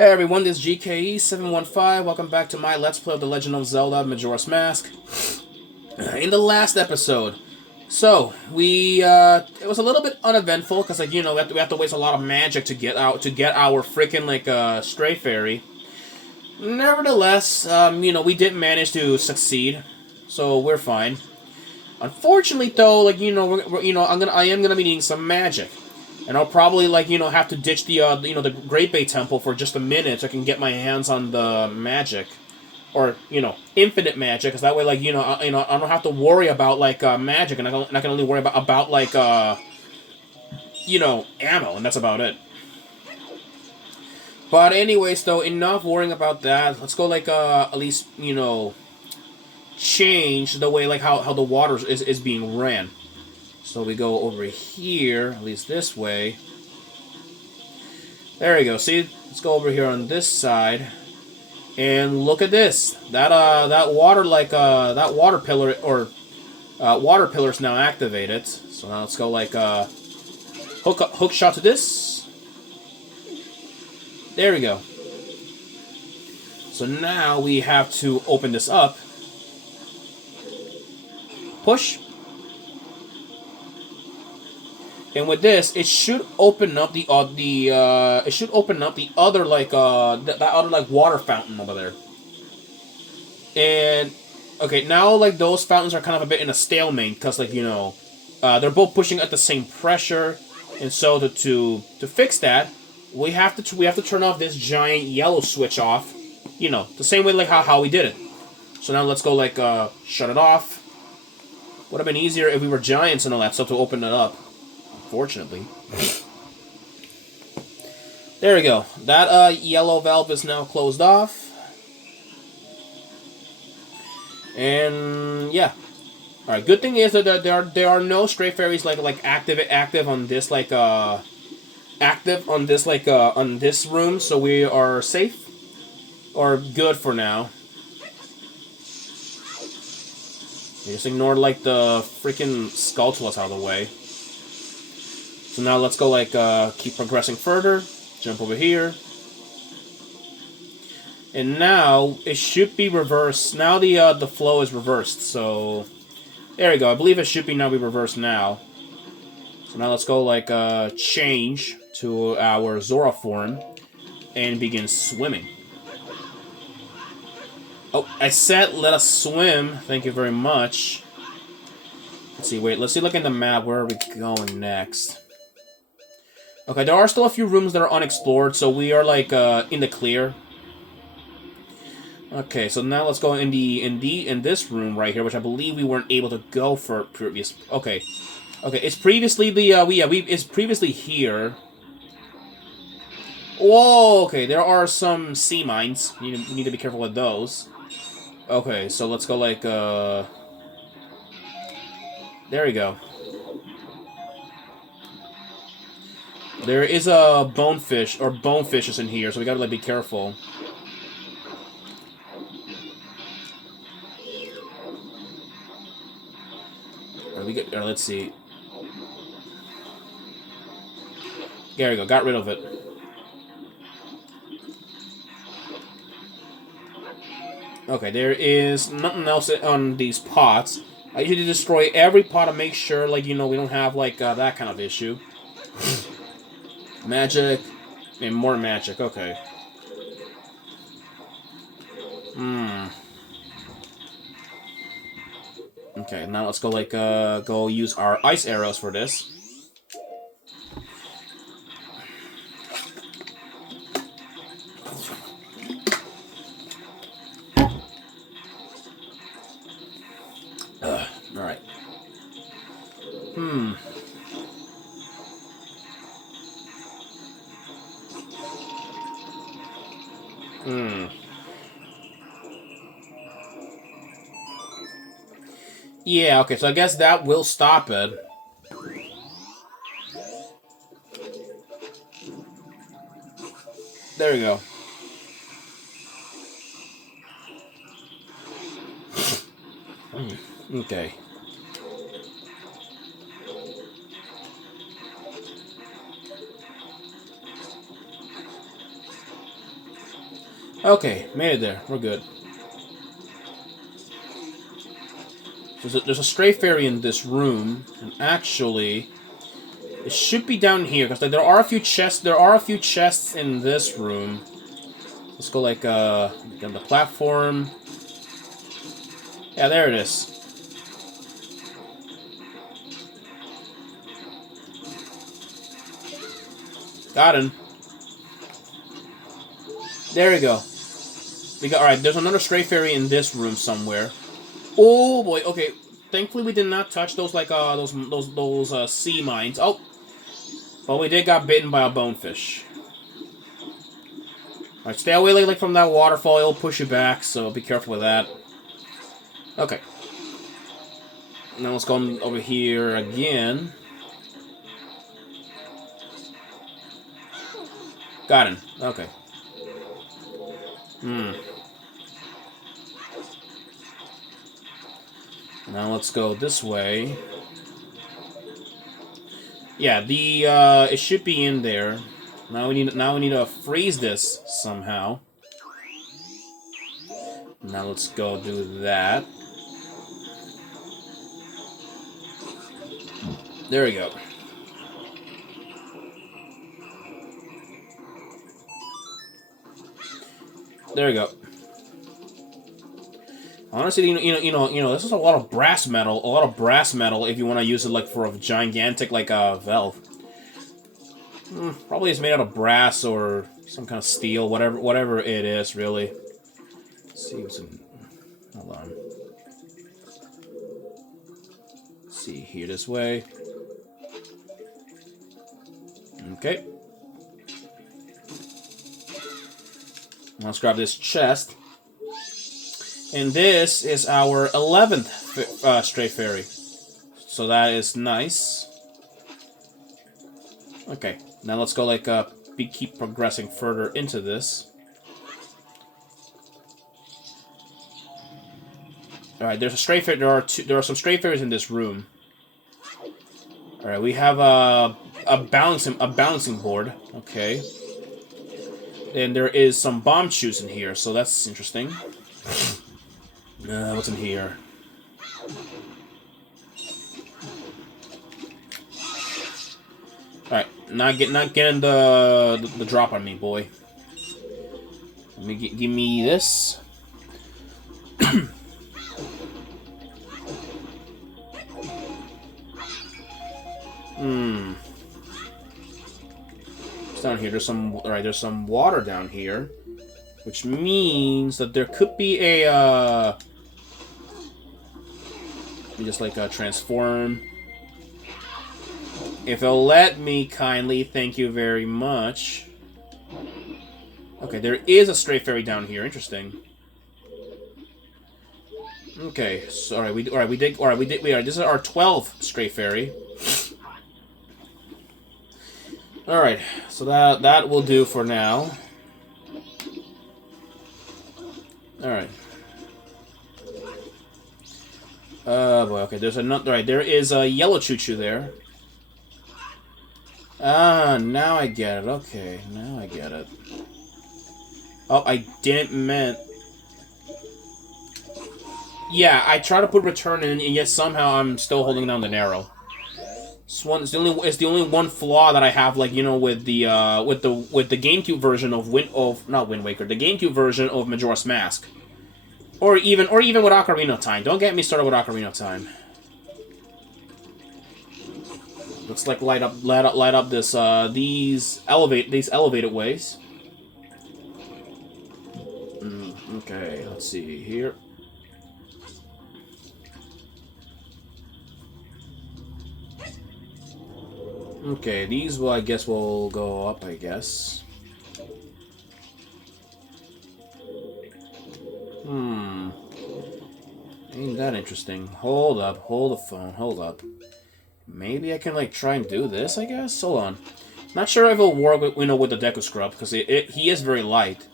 Hey everyone, this is GKE715. Welcome back to my Let's Play of The Legend of Zelda Majora's Mask. In the last episode, it was a little bit uneventful because, like, we have to waste a lot of magic to get our freaking stray fairy. Nevertheless, we did manage to succeed, so we're fine. Unfortunately, though, I am gonna be needing some magic. And I'll probably, have to ditch the Great Bay Temple for just a minute so I can get my hands on the magic. Or, infinite magic, because that way, I don't have to worry about, magic, and I can only worry about ammo, and that's about it. But anyways, though, enough worrying about that. Let's go, at least, change the way, how the water is being ran. So we go over here, at least this way. There we go. See, let's go over here on this side, and look at this. That water pillar or water pillar is now activated. So now let's go hook shot to this. There we go. So now we have to open this up. Push. And with this, it should open up the other that other water fountain over there. And okay, now those fountains are kind of a bit in a stalemate because they're both pushing at the same pressure, and so to fix that, we have to turn off this giant yellow switch off, the same way how we did it. So now let's go shut it off. Would have been easier if we were giants and all that stuff to open it up. Fortunately. There we go. That yellow valve is now closed off. And yeah. Alright, good thing is that there are no stray fairies active on this on this room, so we are safe. Or good for now. You just ignore the freaking Skulltulas out of the way. So now let's go keep progressing further. Jump over here. And now it should be reversed. Now the flow is reversed. So there we go. I believe it should be reversed now. So now let's go change to our Zora form and begin swimming. Oh, I said let us swim. Thank you very much. Let's see. Wait. Let's see. Look in the map. Where are we going next? Okay, there are still a few rooms that are unexplored, so we are in the clear. Okay, so now let's go in this room right here, which I believe we weren't able to go for previous. Okay, it's previously it's previously here. Whoa, okay, there are some sea mines. We need to be careful with those. Okay, so let's go there we go. There is a bonefish, or bonefishes in here, so we gotta be careful. Let's see. There we go, got rid of it. Okay, there is nothing else on these pots. I usually destroy every pot to make sure, we don't have, that kind of issue. Magic, and more magic, okay. Okay, now let's go, go use our ice arrows for this. Alright. Yeah, okay, so I guess that will stop it. There we go. Okay. Okay, made it there. We're good. There's a stray fairy in this room, and actually, it should be down here because like, there are a few chests. There are a few chests in this room. Let's go like on the platform. Yeah, there it is. Got him. There we go. We got alright. There's another stray fairy in this room somewhere. Oh boy. Okay. Thankfully, we did not touch those like those sea mines. Oh, but we did got bitten by a bonefish. Alright, stay away like from that waterfall. It'll push you back, so be careful with that. Okay. Now let's go over here again. Got him. Okay. Now let's go this way. Yeah, the it should be in there. Now we need to freeze this somehow. Now let's go do that. There we go. There we go. Honestly, this is a lot of brass metal. A lot of brass metal if you want to use it like for a gigantic like valve. Probably it's made out of brass or some kind of steel, whatever it is, really. Let's see what's in. Hold on. Let's see here this way. Okay. Let's grab this chest. And this is our 11th stray fairy. So that is nice. Okay, now let's go like keep progressing further into this. All right, there's a stray fairy. There are some stray fairies in this room. All right, we have a balancing board. Okay, and there is some bomb shoes in here, so that's interesting. What's in here? All right, not getting the drop on me, boy. Let me give me this. It's down here. There's some water down here, which means that there could be a let me just like transform. If it'll let me kindly, thank you very much. Okay, there is a stray fairy down here. Interesting. Okay, so this is our 12th stray fairy. All right, so that will do for now. All right. Boy, okay. There's another. Right, there is a yellow choo-choo there. Ah, now I get it. Okay, now I get it. Oh, I didn't meant. Yeah, I try to put return in, and yet somehow I'm still holding down the arrow. It's the only one flaw that I have, like with the GameCube version of not Wind Waker, the GameCube version of Majora's Mask, or even with Ocarina of Time. Don't get me started with Ocarina of Time. Let's like light up this these elevated ways. Okay, let's see here. Okay, these I guess will go up, I guess. Ain't that interesting. Hold up, hold the phone, hold up. Maybe I can like try and do this, I guess? Hold on. Not sure if it'll work with, with the Deku Scrub, because he is very light.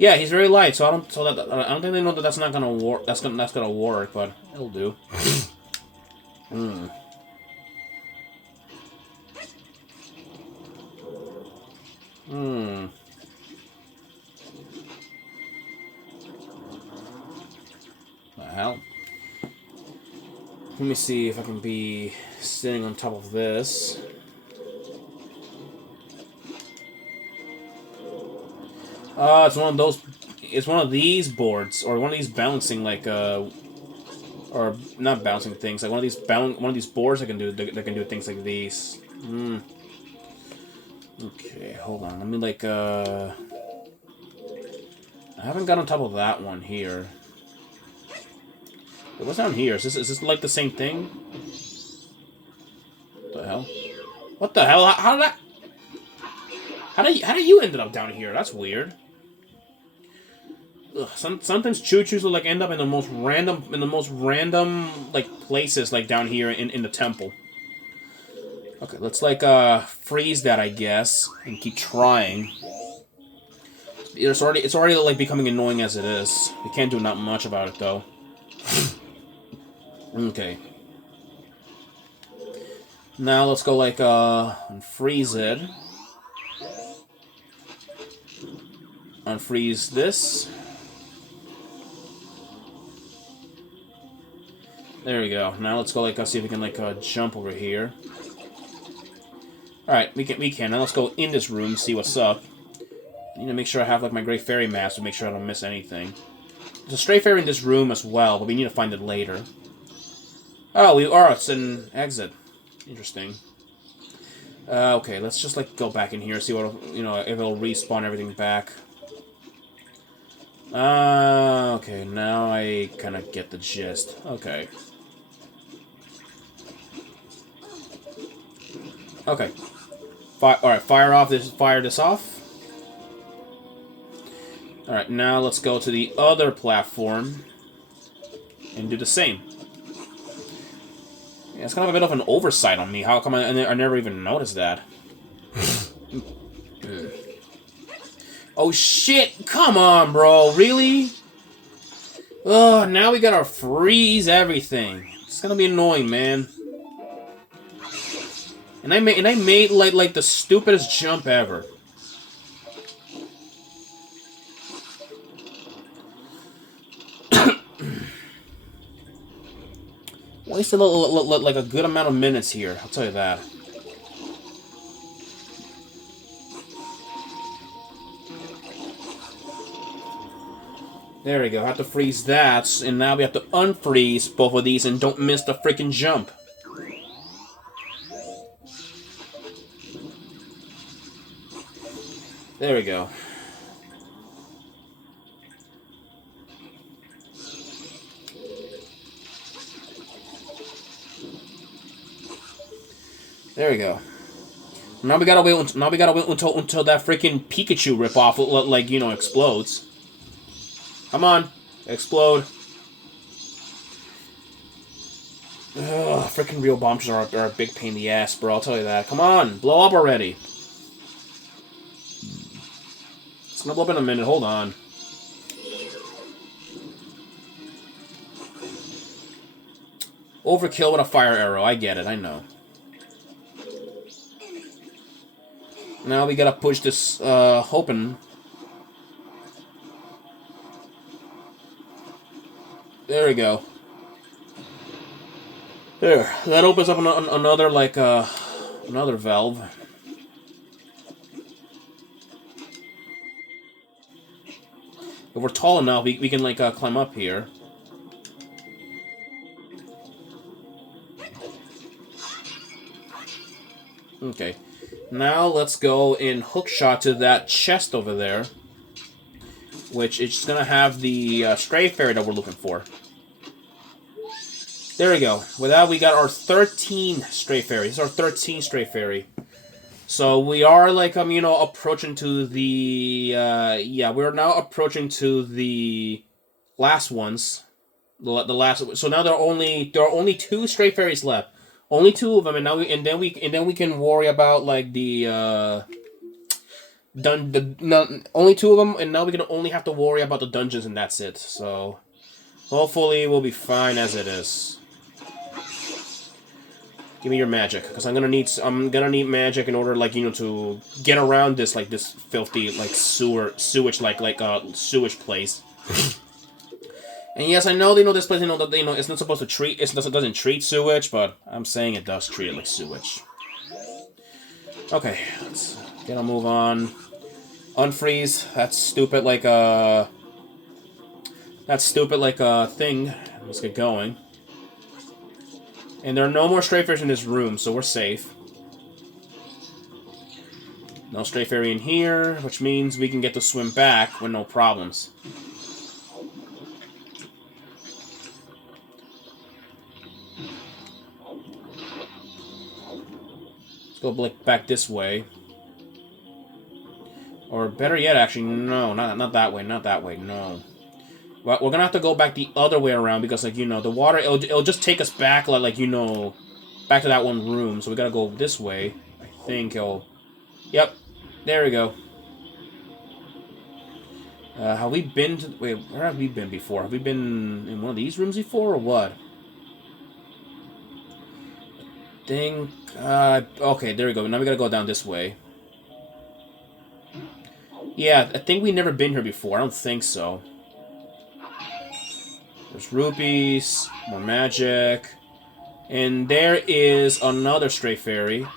Yeah, he's very light, so I don't think they know that that's not gonna work. That's gonna work, but it'll do. hell? Let me see if I can be sitting on top of this. It's one of those. It's one of these boards, or one of these balancing, like or not bouncing things, like one of these boards that can do things like these. Okay, hold on. Let me like I haven't got on top of that one here. Wait, what's down here? Is this like the same thing? What the hell? What the hell? How did that? How did you ended up down here? That's weird. Ugh, sometimes choo-choos will like end up in the most random like places, like down here in the temple. Okay, let's like freeze that, I guess, and keep trying. It's already like becoming annoying as it is. We can't do not much about it though. Okay. Now let's go like unfreeze it. Unfreeze this. There we go. Now let's go like see if we can like jump over here. All right, we can. Now let's go in this room, see what's up. I need to make sure I have like my Great Fairy mask to make sure I don't miss anything. There's a Stray Fairy in this room as well, but we need to find it later. Oh, it's an exit. Interesting. Okay, let's just like go back in here, see what if it'll respawn everything back. Okay, now I kind of get the gist. Okay. Okay. Alright, fire this off. Alright, now let's go to the other platform and do the same. Yeah, it's kind of a bit of an oversight on me. How come I never even noticed that? Oh shit! Come on, bro! Really? Oh, now we gotta freeze everything. It's gonna be annoying, man. And I made like the stupidest jump ever. Wasted like a good amount of minutes here. I'll tell you that. There we go. I have to freeze that, and now we have to unfreeze both of these and don't miss the freaking jump. There we go. There we go. Now we gotta wait. Until that freaking Pikachu ripoff, like explodes. Come on, explode! Ugh, freaking real bombs are a big pain in the ass, bro. I'll tell you that. Come on, blow up already. It's gonna blow up in a minute. Hold on. Overkill with a fire arrow. I get it. I know. Now we gotta push this open. There we go. There. That opens up another like another valve. If we're tall enough, we can like climb up here. Okay. Now let's go in hookshot to that chest over there, which is going to have the Stray Fairy that we're looking for. There we go. With that, we got our 13 Stray Fairies. This is our 13th Stray Fairy. So we are like approaching to the yeah, we're now approaching to the last ones. The last. So now there are only 2 Stray Fairies left. Only 2 of them, and then we can worry about like the only 2 of them, and now we can only have to worry about the dungeons, and that's it. So hopefully we'll be fine as it is. Give me your magic, because I'm gonna need magic in order to get around this filthy sewage sewage place. And yes, I know they know this place. That it's not supposed to treat. It doesn't treat sewage, but I'm saying it does treat it like sewage. Okay, let's get a move on. Unfreeze. That's stupid. That's stupid. Like a thing. Let's get going. And there are no more stray fairies in this room, so we're safe. No stray fairy in here, which means we can get to swim back with no problems. Let's go back this way. Or better yet, actually, no, not that way, not that way, no. Well, we're gonna have to go back the other way around because, like, the water, it'll just take us back, back to that one room. So we gotta go this way. I think it'll... Yep, there we go. Have we been to... Wait, where have we been before? Have we been in one of these rooms before, or what? I think... okay, there we go. Now we gotta go down this way. Yeah, I think we've never been here before. I don't think so. There's rupees, more magic, and there is another stray fairy.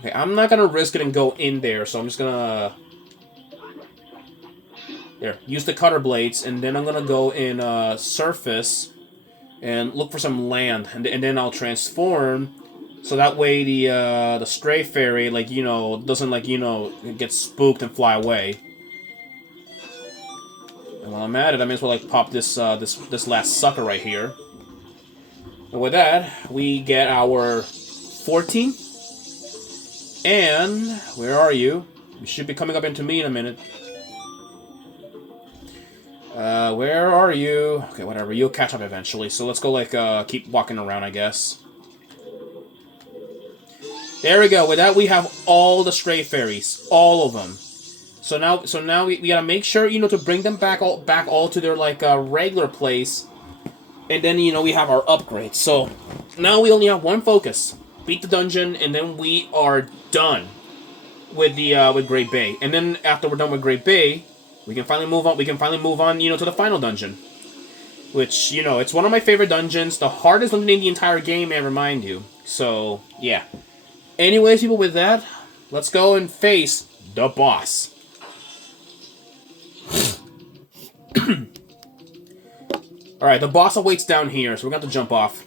Okay, I'm not gonna risk it and go in there, so I'm just gonna... There, use the cutter blades, and then I'm gonna go in surface and look for some land, and then I'll transform, so that way the stray fairy, doesn't, get spooked and fly away. And while I'm at it, I may as well, pop this last sucker right here. And with that, we get our 14. And, where are you? You should be coming up into me in a minute. Where are you? Okay, whatever, you'll catch up eventually. So let's go, keep walking around, I guess. There we go. With that, we have all the stray fairies. All of them. So now we gotta make sure, to bring them back all to their, regular place. And then, we have our upgrades. So, now we only have one focus. Beat the dungeon, and then we are done with with Great Bay. And then, after we're done with Great Bay, we can finally move on. We can finally move on, to the final dungeon. Which, it's one of my favorite dungeons. The hardest dungeon in the entire game, may I remind you. So, yeah. Anyways, people, with that, let's go and face the boss. Alright, the boss awaits down here, so we're gonna have to jump off.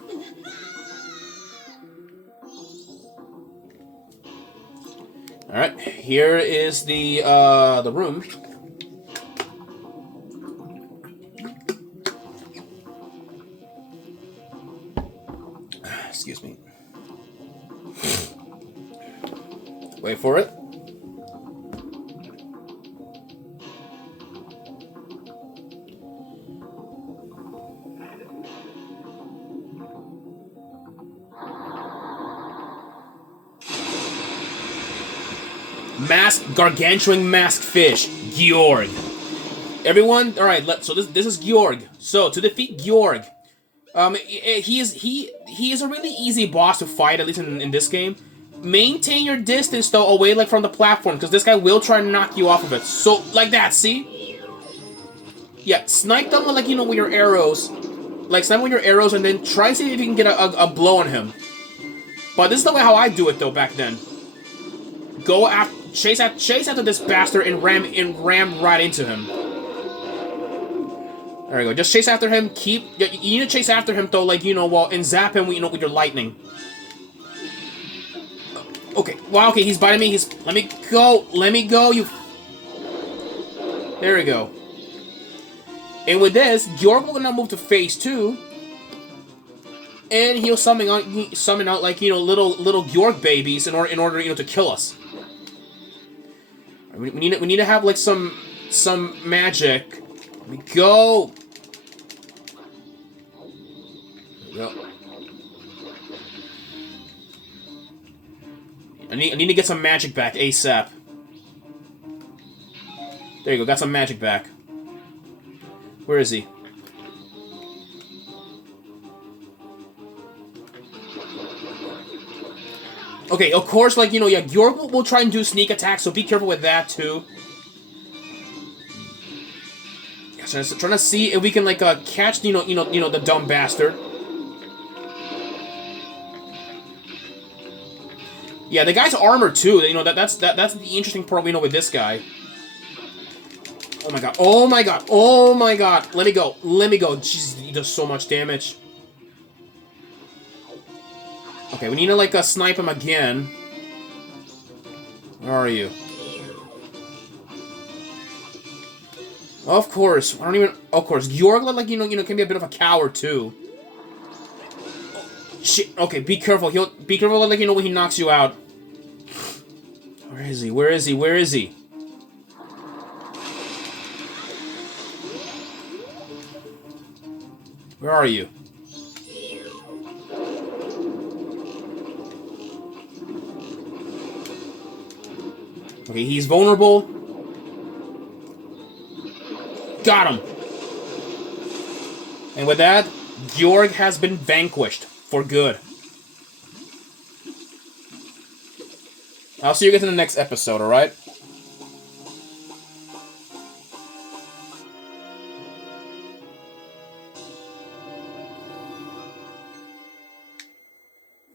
Alright, here is the room. Excuse me. Wait for it. Gargantuan masked fish, Georg. Everyone, all right. So this is Georg. So to defeat Georg, he is a really easy boss to fight, at least in this game. Maintain your distance though, away from the platform, because this guy will try to knock you off of it. So like that, see? Yeah, snipe them with with your arrows, snipe with your arrows, and then try to see if you can get a blow on him. But this is the way how I do it though back then. Go after. Chase after this bastard and ram right into him. There we go. Just chase after him. You need to chase after him though, and zap him with your lightning. Okay. Wow. Okay. He's biting me. Let me go. Let me go. You. There we go. And with this, Georg will now move to phase 2, and he'll summon out little Georg babies in order to kill us. We need to have some magic. Let me go. There we go. I need to get some magic back ASAP. There you go. Got some magic back. Where is he? Okay, of course, Georg will try and do sneak attacks, so be careful with that, too. Trying to see if we can like catch the dumb bastard. Yeah, the guy's armored too. That's the interesting part with this guy. Oh my god! Oh my god! Oh my god! Let me go! Let me go! Jesus, he does so much damage. Okay, we need to like snipe him again. Where are you? Of course, I don't even. Of course, Yorgla like can be a bit of a coward too. Shit. Okay, be careful. Be careful. Like when he knocks you out. Where is he? Where is he? Where is he? Where are you? Okay, he's vulnerable. Got him. And with that, Georg has been vanquished for good. I'll see you guys in the next episode, alright?